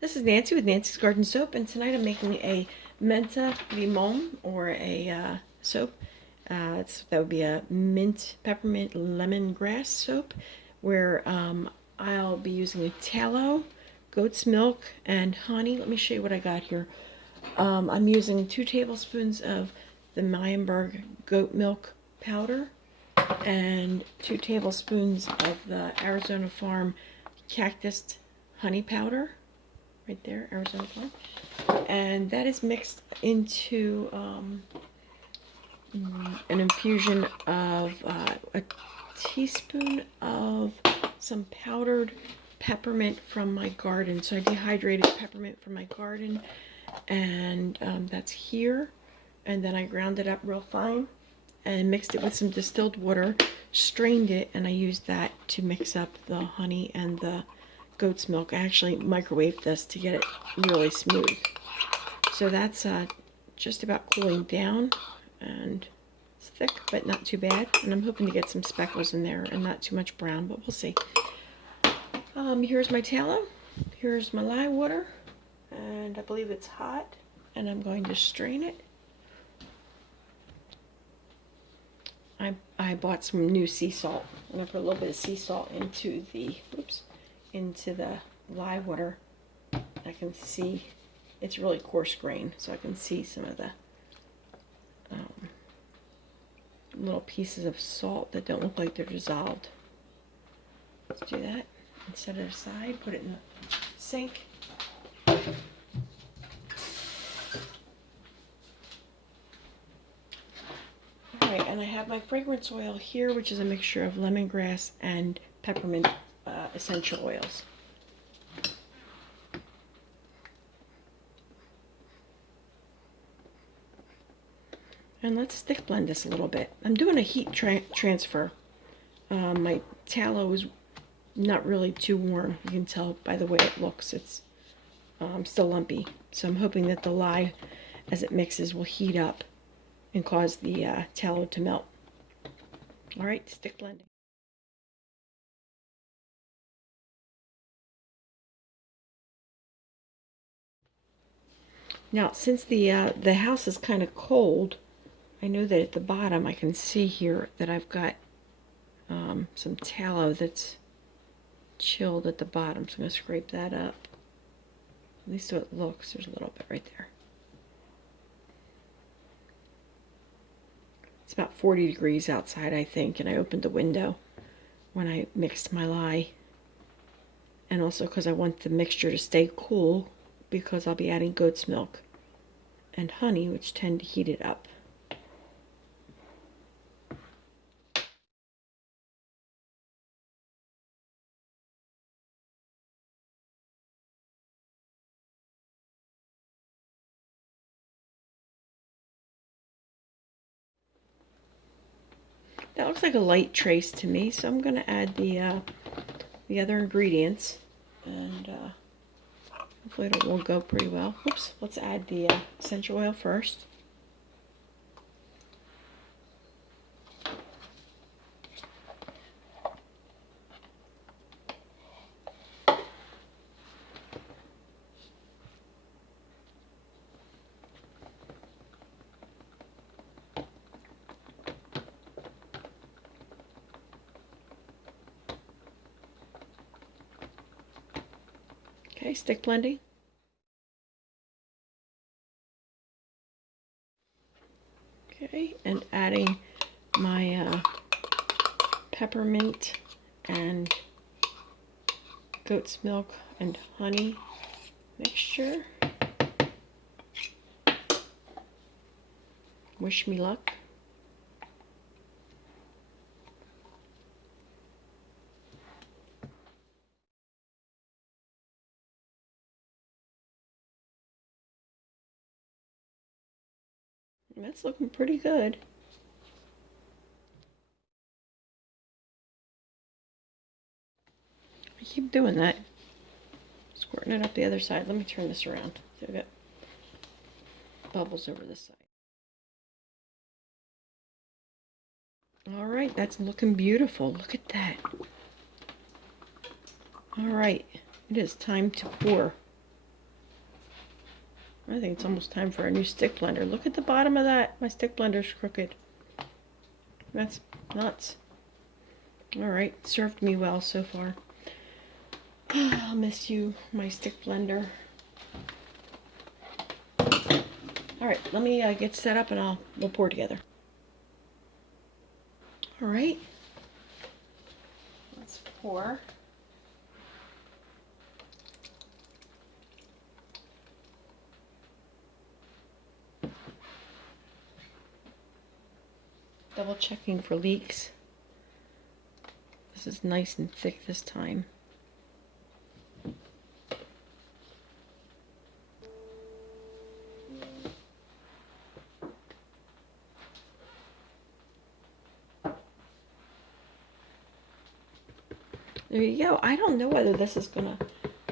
This is Nancy with Nancy's Garden Soap, and tonight I'm making a menta limon, or a soap. That would be a mint, peppermint, lemongrass soap, where I'll be using a tallow, goat's milk, and honey. Let me show you what I got here. I'm using 2 tablespoons of the Meyenberg goat milk powder and 2 tablespoons of the Arizona Farm cactus honey powder. Right there, Arizona Farm. And that is mixed into an infusion of a teaspoon of some powdered peppermint from my garden. So I dehydrated peppermint from my garden, and that's here. And then I ground it up real fine and mixed it with some distilled water, strained it, and I used that to mix up the honey and the goat's milk. I actually microwaved this to get it really smooth. So that's just about cooling down, and it's thick but not too bad. And I'm hoping to get some speckles in there and not too much brown, but we'll see. Here's my tallow. Here's my lye water, and I believe it's hot, and I'm going to strain it. I bought some new sea salt, and I put a little bit of sea salt into the lye water. I can see it's really coarse grain, so I can see some of the little pieces of salt that don't look like they're dissolved. Let's do that and set it aside. Put it in the sink. Alright, and I have my fragrance oil here, which is a mixture of lemongrass and peppermint essential oils. And let's stick blend this a little bit. I'm doing a heat transfer. My tallow is not really too warm. You can tell by the way it looks. It's still lumpy. So I'm hoping that the lye, as it mixes, will heat up and cause the tallow to melt. All right, stick blending. Now, since the house is kind of cold, I know that at the bottom I can see here that I've got some tallow that's chilled at the bottom. So I'm going to scrape that up. At least so it looks. There's a little bit right there. It's about 40 degrees outside, I think, and I opened the window when I mixed my lye. And also because I want the mixture to stay cool, because I'll be adding goat's milk and honey, which tend to heat it up. That looks like a light trace to me, so I'm going to add the other ingredients, and hopefully it will go pretty well. Oops, let's add the essential oil first. Okay, stick blending. Okay, and adding my peppermint and goat's milk and honey mixture. Wish me luck. That's looking pretty good. I keep doing that. Squirting it up the other side. Let me turn this around. So I've got bubbles over this side. Alright, that's looking beautiful. Look at that. Alright, it is time to pour. I think it's almost time for a new stick blender. Look at the bottom of that. My stick blender's crooked. That's nuts. Alright, served me well so far. I'll miss you, my stick blender. Alright, let me get set up and we'll pour together. Alright. Let's pour. Double checking for leaks. This is nice and thick this time. There you go. I don't know whether this is going to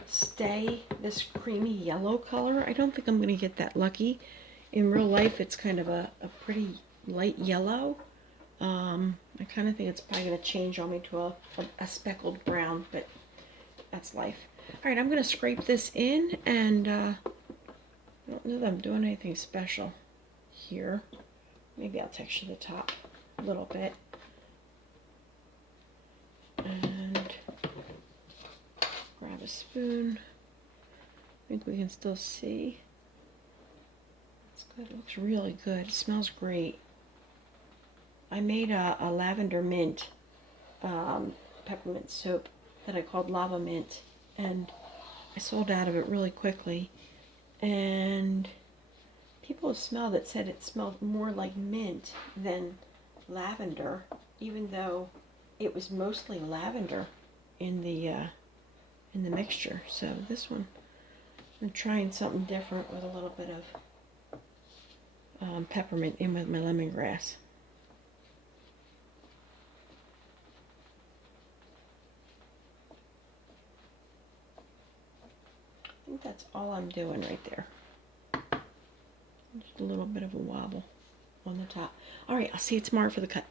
stay this creamy yellow color. I don't think I'm going to get that lucky. In real life, it's kind of a pretty light yellow. I kind of think it's probably going to change on me to a speckled brown, but that's life. Alright, I'm going to scrape this in, and I don't know that I'm doing anything special here. Maybe I'll texture the top a little bit. And grab a spoon. I think we can still see. It's good. It looks really good. It smells great. I made a lavender mint peppermint soap that I called Lava Mint, and I sold out of it really quickly. And people have smelled it, said it smelled more like mint than lavender, even though it was mostly lavender in the mixture. So this one, I'm trying something different with a little bit of peppermint in with my lemongrass. I think that's all I'm doing right there. Just a little bit of a wobble on the top. Alright, I'll see you tomorrow for the cut.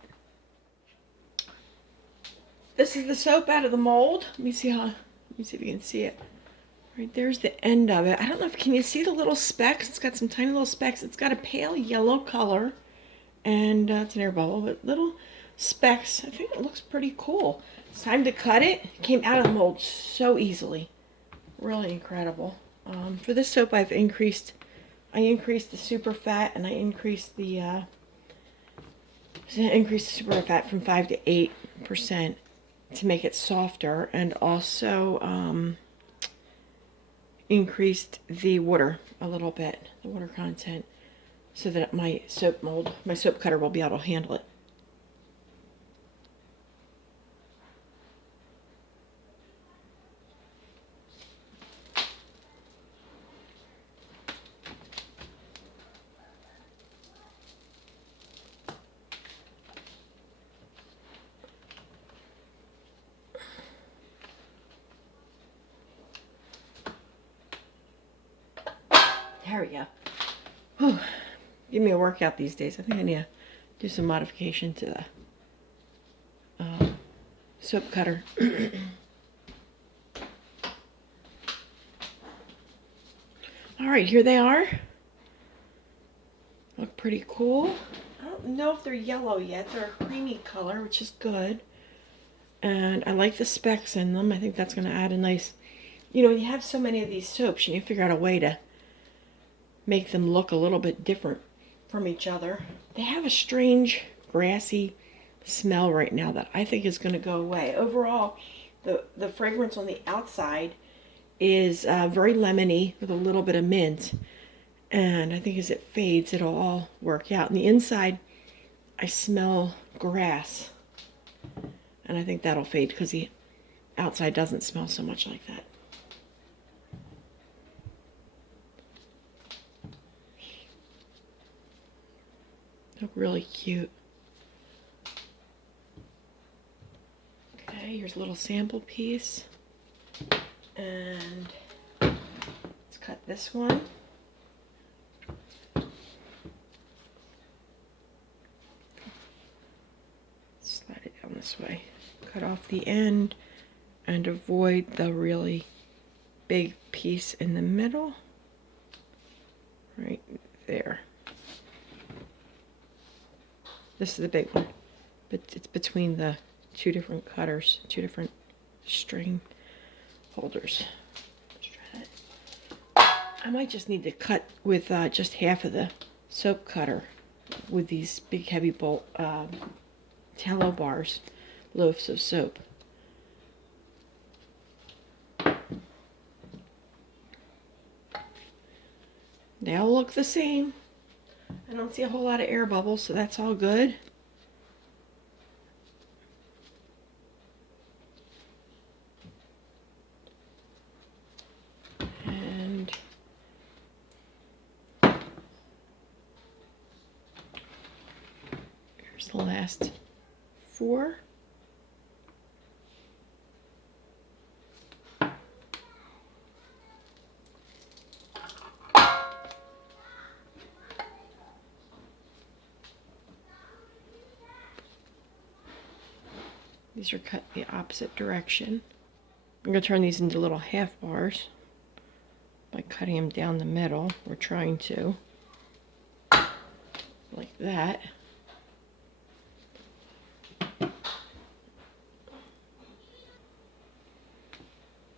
This is the soap out of the mold. Let me see if you can see it. Right there's the end of it. I don't know if can you see the little specks. It's got some tiny little specks. It's got a pale yellow color, and it's an air bubble, but little specks. I think it looks pretty cool. It's time to cut it. It came out of the mold so easily. Really incredible. For this soap, I increased the super fat, and I increased the super fat from 5 to 8% to make it softer, and also increased the water a little bit, the water content, so that my soap cutter will be able to handle it. There we go. Whew. Give me a workout these days. I think I need to do some modification to the soap cutter. Alright, here they are. Look pretty cool. I don't know if they're yellow yet. They're a creamy color, which is good. And I like the specks in them. I think that's going to add a nice... You know, when you have so many of these soaps, you need to figure out a way to make them look a little bit different from each other. They have a strange grassy smell right now that I think is going to go away. Overall, the fragrance on the outside is very lemony with a little bit of mint, and I think as it fades it'll all work out. On the inside I smell grass, and I think that'll fade because the outside doesn't smell so much like that. Look really cute. Okay, here's a little sample piece. And let's cut this one. Slide it down this way. Cut off the end and avoid the really big piece in the middle. right there. This is the big one, but it's between the two different cutters, two different string holders. Let's try that. I might just need to cut with just half of the soap cutter with these big heavy bolt tallow bars, loaves of soap. They all look the same. I don't see a whole lot of air bubbles, so that's all good. And here's the last 4. These are cut the opposite direction. I'm going to turn these into little half bars by cutting them down the middle. We're trying to, like that.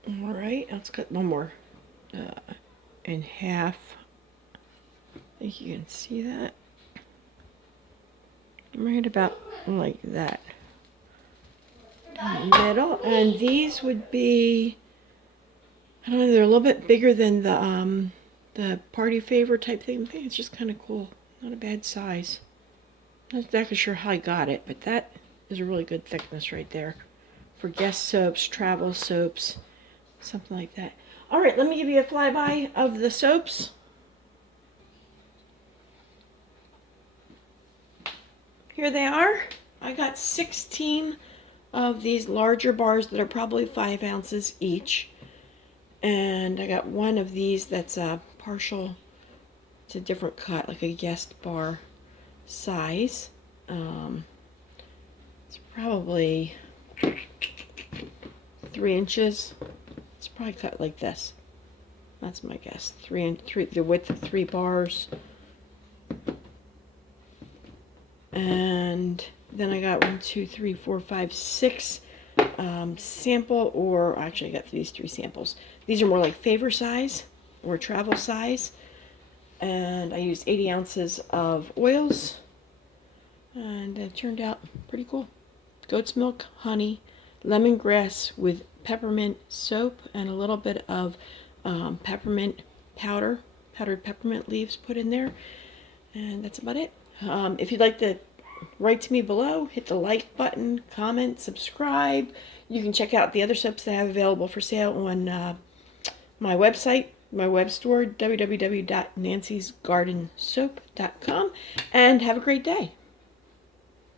All right, let's cut one more in half. I think you can see that. Right about like that. In the middle, and these would be, I don't know, they're a little bit bigger than the party favor type thing. I think it's just kind of cool. Not a bad size. Not exactly sure how I got it, but that is a really good thickness right there for guest soaps, travel soaps, something like that. All right, let me give you a flyby of the soaps. Here they are. I got 16 of these larger bars that are probably 5 ounces each, and I got one of these that's a partial, it's a different cut, like a guest bar size. It's probably 3 inches. It's probably cut like this. That's my guess. The width of 3 bars. And then I got 1, 2, 3, 4, 5, 6 sample, or actually I got these 3 samples. These are more like favor size or travel size. And I used 80 ounces of oils. And it turned out pretty cool. Goat's milk, honey, lemongrass with peppermint soap, and a little bit of peppermint powdered peppermint leaves put in there. And that's about it. If you'd like to write to me below, hit the like button, comment, subscribe. You can check out the other soaps that I have available for sale on my website, my web store, www.nancysgardensoap.com. And have a great day.